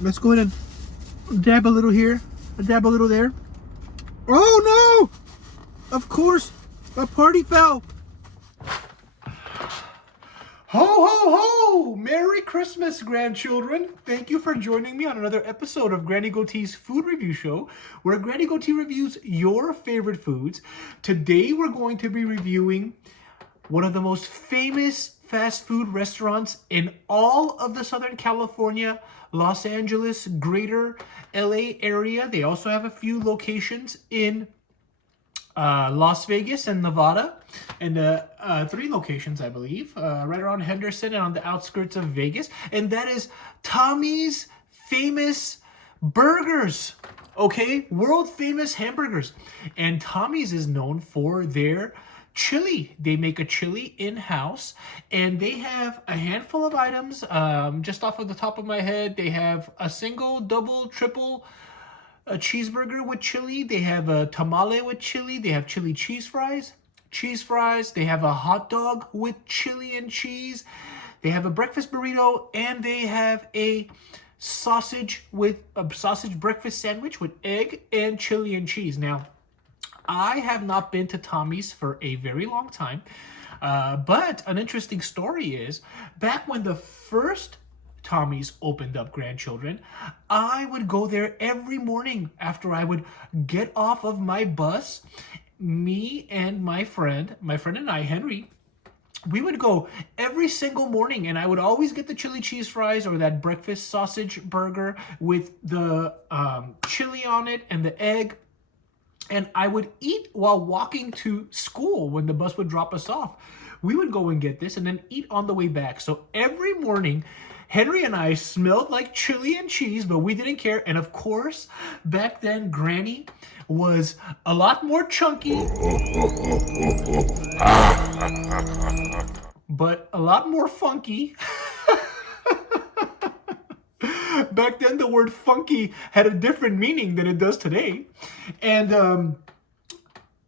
Let's go ahead and dab a little here, dab a little there. Oh no! Of course, a party foul. Ho, ho, ho! Merry Christmas, grandchildren! Thank you for joining me on another episode of Granny Goatee's Food Review Show, where Granny Goatee reviews your favorite foods. Today, we're going to be reviewing one of the most famous fast food restaurants in all of the Southern California, Los Angeles, greater LA area. They also have a few locations in Las Vegas and Nevada, and 3 locations, I believe, right around Henderson and on the outskirts of Vegas. And that is Tommy's Famous Burgers, okay? World famous hamburgers. And Tommy's is known for their chili. They make a chili in-house, and they have a handful of items. Just off of the top of my head, they have a single, double, triple, a cheeseburger with chili. They have a tamale with chili. They have chili cheese fries. They have a hot dog with chili and cheese. They have a breakfast burrito, and they have a sausage breakfast sandwich with egg and chili and cheese. Now, I have not been to Tommy's for a very long time, but an interesting story is back when the first Tommy's opened up, grandchildren, I would go there every morning after I would get off of my bus. Me and my friend and I, Henry, we would go every single morning, and I would always get the chili cheese fries or that breakfast sausage burger with the chili on it and the egg. And I would eat while walking to school when the bus would drop us off. We would go and get this and then eat on the way back. So every morning, Henry and I smelled like chili and cheese, but we didn't care. And of course, back then, Granny was a lot more chunky, but a lot more funky. Back then, the word funky had a different meaning than it does today. And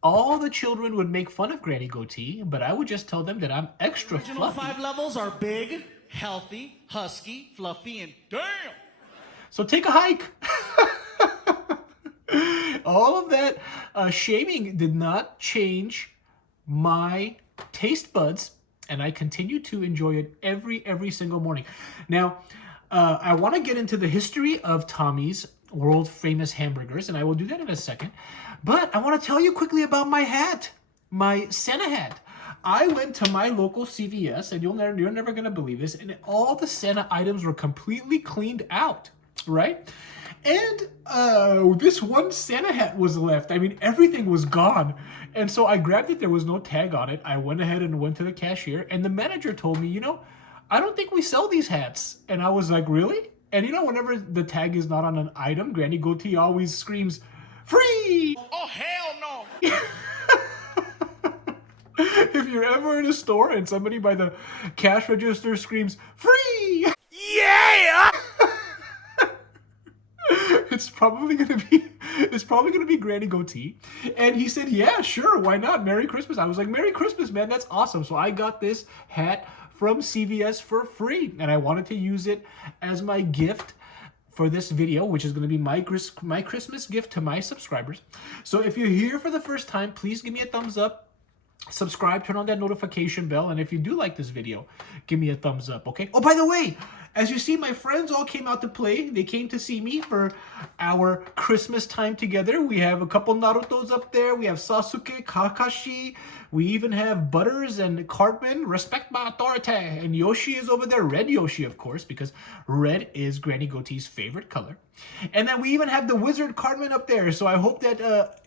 all the children would make fun of Granny Goatee, but I would just tell them that I'm extra Original fluffy. 5 levels are big, healthy, husky, fluffy, and damn! So take a hike. All of that shaming did not change my taste buds, and I continue to enjoy it every single morning. Now, I want to get into the history of Tommy's world famous hamburgers, and I will do that in a second. But I want to tell you quickly about my hat, my Santa hat. I went to my local CVS, and you're never going to believe this, and all the Santa items were completely cleaned out, right? And this one Santa hat was left. I mean, everything was gone. And so I grabbed it. There was no tag on it. I went ahead and went to the cashier, and the manager told me, I don't think we sell these hats. And I was like, really? And whenever the tag is not on an item, Granny Goatee always screams, free! Oh, hell no! If you're ever in a store and somebody by the cash register screams, free! Yeah! It's probably gonna be Granny Goatee. And he said, yeah, sure, why not? Merry Christmas. I was like, Merry Christmas, man, that's awesome. So I got this hat from CVS for free, and I wanted to use it as my gift for this video, which is going to be my Christmas gift to my subscribers. So if you're here for the first time, please give me a thumbs up, subscribe, turn on that notification bell, and if you do like this video, give me a thumbs up, okay? Oh, by the way, as you see, my friends all came out to play. They came to see me for our Christmas time together. We have a couple Narutos up there. We have Sasuke, Kakashi. We even have Butters and Cartman. Respect my authority. And Yoshi is over there. Red Yoshi, of course, because red is Granny Goatee's favorite color. And then we even have the Wizard Cartman up there. So I hope that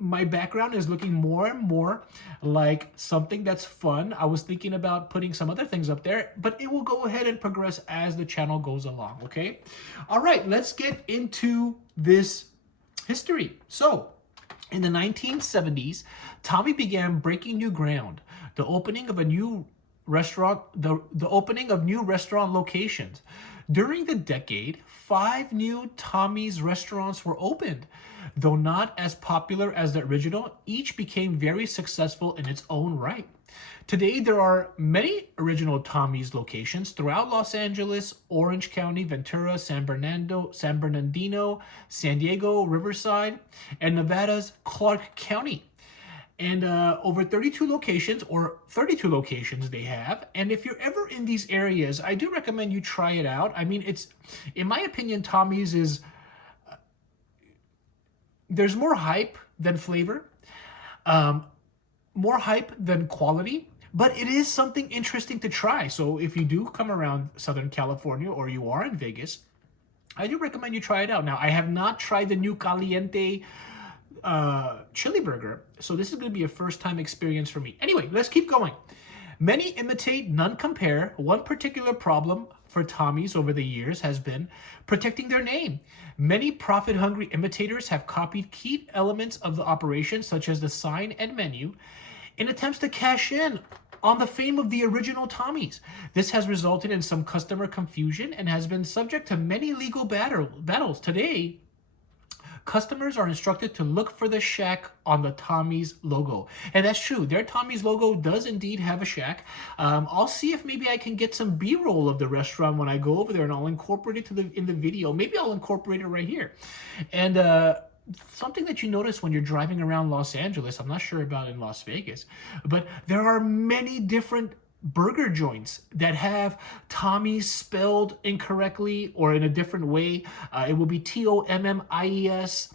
my background is looking more and more like something that's fun. I was thinking about putting some other things up there, but it will go ahead and progress as the channel goes along, okay? All right, let's get into this history. So, in the 1970s, Tommy began breaking new ground. The opening of new restaurant locations. During the decade, 5 new Tommy's restaurants were opened. Though not as popular as the original, each became very successful in its own right. Today, there are many original Tommy's locations throughout Los Angeles, Orange County, Ventura, San Bernardino, San Diego, Riverside, and Nevada's Clark County. And over 32 locations, or 32 locations they have. And if you're ever in these areas, I do recommend you try it out. I mean, in my opinion, Tommy's is, there's more hype than flavor, more hype than quality. But it is something interesting to try. So if you do come around Southern California or you are in Vegas, I do recommend you try it out. Now, I have not tried the new Cliente Chili Burger, so this is going to be a first-time experience for me. Anyway, let's keep going. Many imitate, none compare. One particular problem for Tommy's over the years has been protecting their name. Many profit-hungry imitators have copied key elements of the operation, such as the sign and menu, in attempts to cash in on the fame of the original Tommy's. This has resulted in some customer confusion and has been subject to many legal battles. Today, customers are instructed to look for the shack on the Tommy's logo. And that's true. Their Tommy's logo does indeed have a shack. I'll see if maybe I can get some B-roll of the restaurant when I go over there, and I'll incorporate it in the video. Maybe I'll incorporate it right here. And something that you notice when you're driving around Los Angeles, I'm not sure about in Las Vegas, but there are many different burger joints that have Tommy's spelled incorrectly or in a different way. It will be Tommies,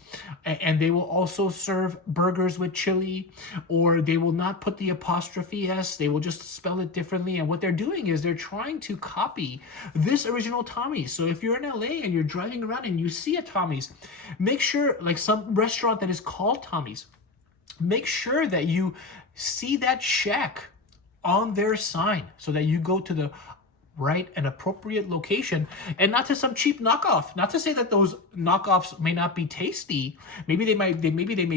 and they will also serve burgers with chili, or they will not put the apostrophe S. They will just spell it differently. And what they're doing is they're trying to copy this original Tommy's. So if you're in LA and you're driving around and you see a Tommy's, make sure, like some restaurant that is called Tommy's, make sure that you see that shack on their sign so that you go to the right and appropriate location, and not to some cheap knockoff. Not to say that those knockoffs may not be tasty. Maybe they may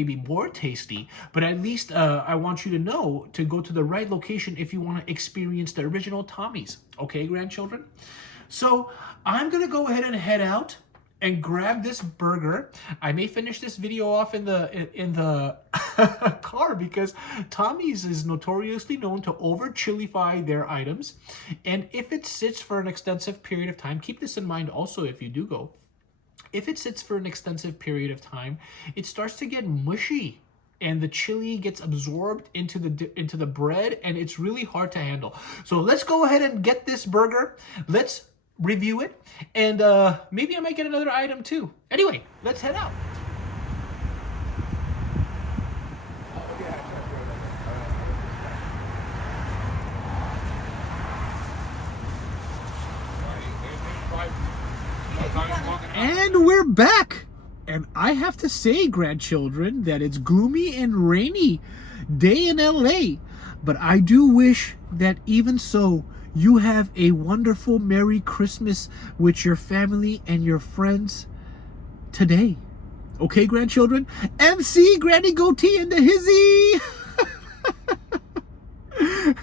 be more tasty, but at least I want you to know to go to the right location if you want to experience the original Tommy's. Okay, grandchildren? So I'm gonna go ahead and head out and grab this burger. I may finish this video off in the car, because Tommy's is notoriously known to over chilify their items. And if it sits for an extensive period of time, keep this in mind also if you do go. If it sits for an extensive period of time, it starts to get mushy, and the chili gets absorbed into the bread, and it's really hard to handle. So let's go ahead and get this burger. Let's review it, and maybe I might get another item too. Anyway, let's head out. And we're back, and I have to say, grandchildren, that it's gloomy and rainy day in LA, but I do wish that even so, you have a wonderful Merry Christmas with your family and your friends today. Okay, grandchildren? MC Granny Goatee and the Hizzy!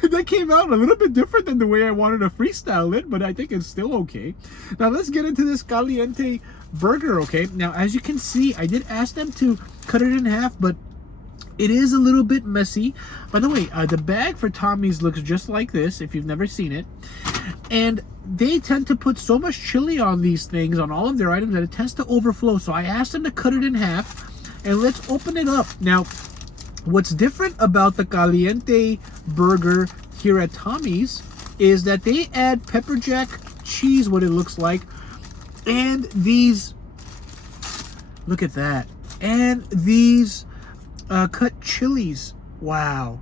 That came out a little bit different than the way I wanted to freestyle it, but I think it's still okay. Now let's get into this Cliente burger, okay? Now, as you can see, I did ask them to cut it in half, but it is a little bit messy. By the way, the bag for Tommy's looks just like this, if you've never seen it. And they tend to put so much chili on these things, on all of their items, that it tends to overflow. So I asked them to cut it in half, and let's open it up. Now, what's different about the Cliente burger here at Tommy's is that they add pepper jack cheese, what it looks like, and these, look at that, and these cut chilies. Wow.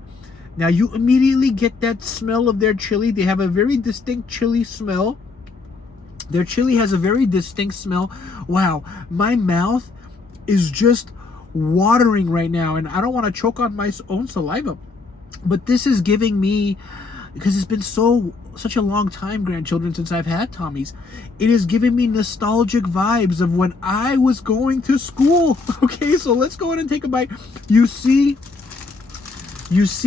Now you immediately get that smell of their chili. They have a very distinct chili smell. Their chili has a very distinct smell. Wow, my mouth is just watering right now, and I don't want to choke on my own saliva, but this is giving me, because it's been such a long time, grandchildren, since I've had Tommy's, it is giving me nostalgic vibes of when I was going to school. Okay, so let's go ahead and take a bite. You see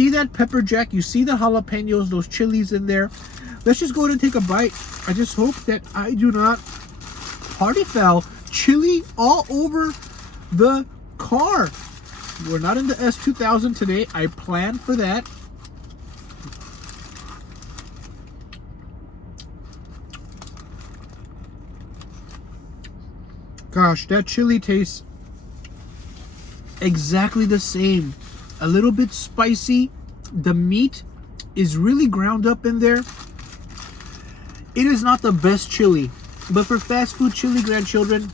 that pepper jack, you see the jalapenos, those chilies in there. Let's just go ahead and take a bite. I just hope that I do not party foul chili all over the car. We're not in the S2000 today. I planned for that. Gosh, that chili tastes exactly the same. A little bit spicy. The meat is really ground up in there. It is not the best chili, but for fast food chili, grandchildren,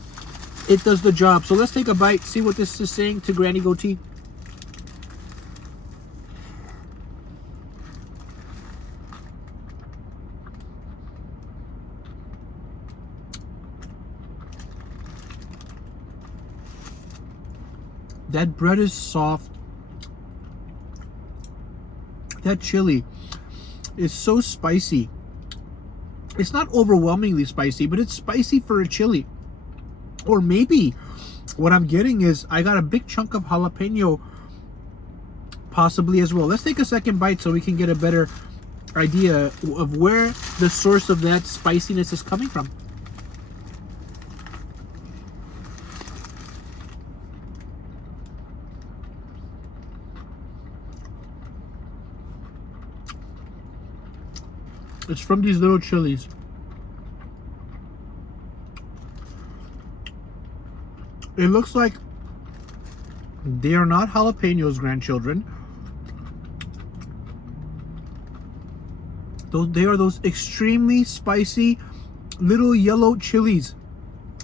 it does the job. So let's take a bite, see what this is saying to Granny Goatee. That bread is soft. That chili is so spicy. It's not overwhelmingly spicy, but it's spicy for a chili. Or maybe what I'm getting is I got a big chunk of jalapeno possibly as well. Let's take a second bite so we can get a better idea of where the source of that spiciness is coming from. It's from these little chilies. It looks like they are not jalapenos, grandchildren. They are those extremely spicy little yellow chilies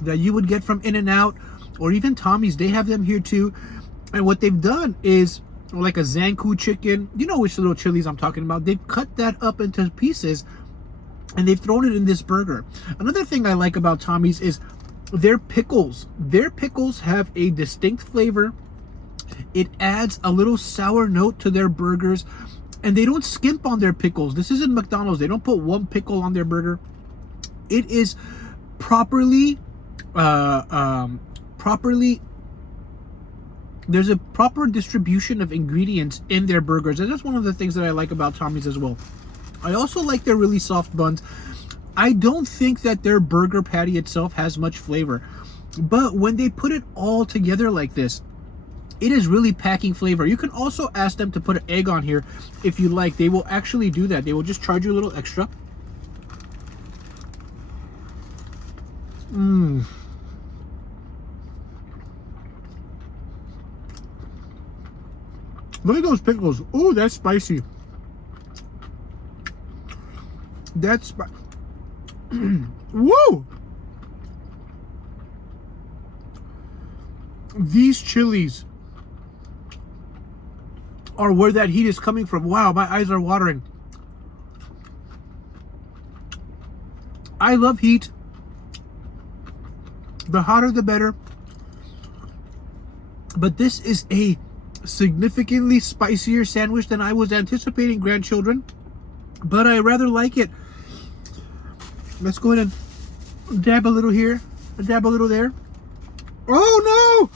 that you would get from In-N-Out or even Tommy's. They have them here too. And what they've done is, like a Zanku chicken, you know which little chilies I'm talking about. They've cut that up into pieces and they've thrown it in this burger. Another thing I like about Tommy's is their pickles. Their pickles have a distinct flavor. It adds a little sour note to their burgers, and they don't skimp on their pickles. This isn't McDonald's. They don't put one pickle on their burger. It is properly there's a proper distribution of ingredients in their burgers, and that's one of the things that I like about Tommy's as well. I also like their really soft buns. I don't think that their burger patty itself has much flavor, but when they put it all together like this, it is really packing flavor. You can also ask them to put an egg on here if you like. They will actually do that. They will just charge you a little extra. Look at those pickles. Oh, that's spicy. That's whoa! These chilies are where that heat is coming from. Wow, my eyes are watering. I love heat. The hotter the better. But this is a significantly spicier sandwich than I was anticipating, grandchildren. But I rather like it. Let's go ahead and dab a little here, dab a little there. Oh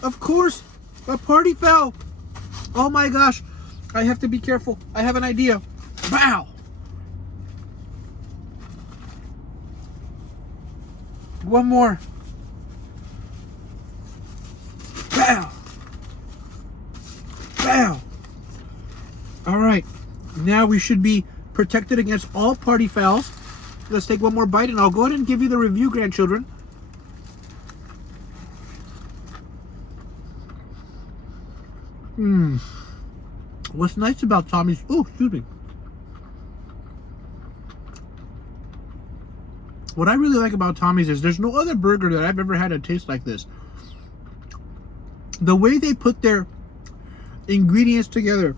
no! Of course, a party foul. Oh my gosh, I have to be careful. I have an idea. Wow! One more. Wow! Wow! All right, now we should be protected against all party fouls. Let's take one more bite and I'll go ahead and give you the review, grandchildren. What's nice about Tommy's, oh, excuse me. What I really like about Tommy's is there's no other burger that I've ever had that tastes like this. The way they put their ingredients together,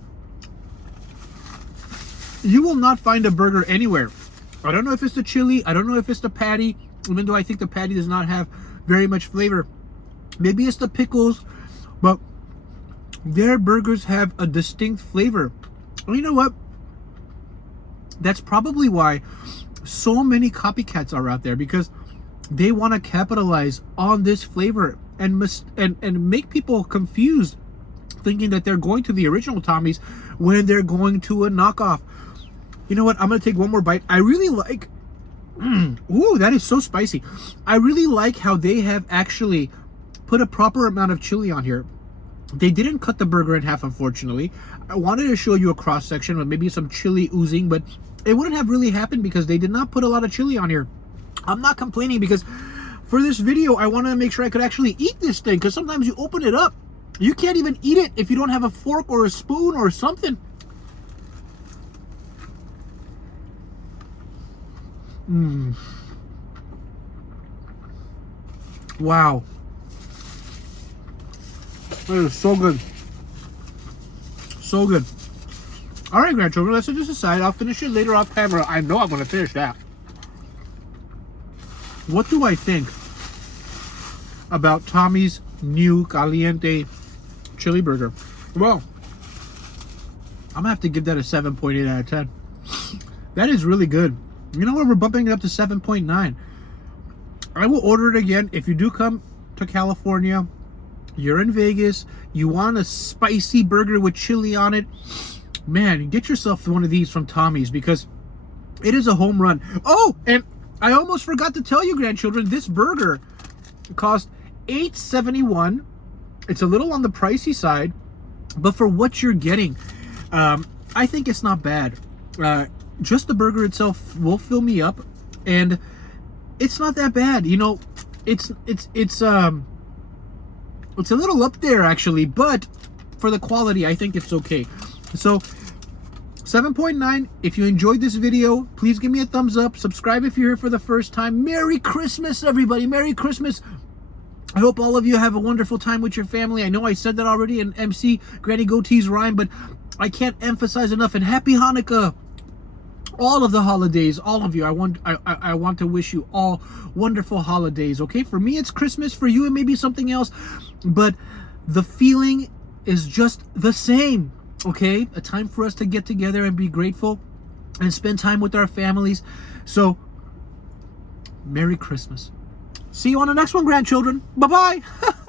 you will not find a burger anywhere. I don't know if it's the chili, I don't know if it's the patty, even though I think the patty does not have very much flavor. Maybe it's the pickles, but their burgers have a distinct flavor. And you know what? That's probably why so many copycats are out there, because they want to capitalize on this flavor and make people confused, thinking that they're going to the original Tommy's when they're going to a knockoff. You know what? I'm going to take one more bite. I really like... Ooh, that is so spicy. I really like how they have actually put a proper amount of chili on here. They didn't cut the burger in half, unfortunately. I wanted to show you a cross-section with maybe some chili oozing, but it wouldn't have really happened because they did not put a lot of chili on here. I'm not complaining because for this video, I wanted to make sure I could actually eat this thing, because sometimes you open it up, you can't even eat it if you don't have a fork or a spoon or something. Wow. It is so good. So good. All right, grandchildren, let's set this aside. I'll finish it later off camera. I know I'm going to finish that. What do I think about Tommy's new Cliente Chili Burger? Well, I'm going to have to give that a 7.8 out of 10. That is really good. You know what? We're bumping it up to 7.9. I will order it again. If you do come to California, you're in Vegas, you want a spicy burger with chili on it, man, get yourself one of these from Tommy's, because it is a home run. Oh, and I almost forgot to tell you, grandchildren, this burger cost $8.71. It's a little on the pricey side, but for what you're getting, I think it's not bad. Just the burger itself will fill me up, and it's not that bad. You know, it's a little up there actually, but for the quality, I think it's okay. So 7.9. If you enjoyed this video, please give me a thumbs up. Subscribe if you're here for the first time. Merry Christmas, everybody. Merry Christmas. I hope all of you have a wonderful time with your family. I know I said that already in MC Granny Goatee's rhyme, but I can't emphasize enough. And Happy Hanukkah. All of the holidays, all of you. I want to wish you all wonderful holidays, okay? For me, it's Christmas. For you, it may be something else. But the feeling is just the same, okay? A time for us to get together and be grateful and spend time with our families. So, Merry Christmas. See you on the next one, grandchildren. Bye-bye.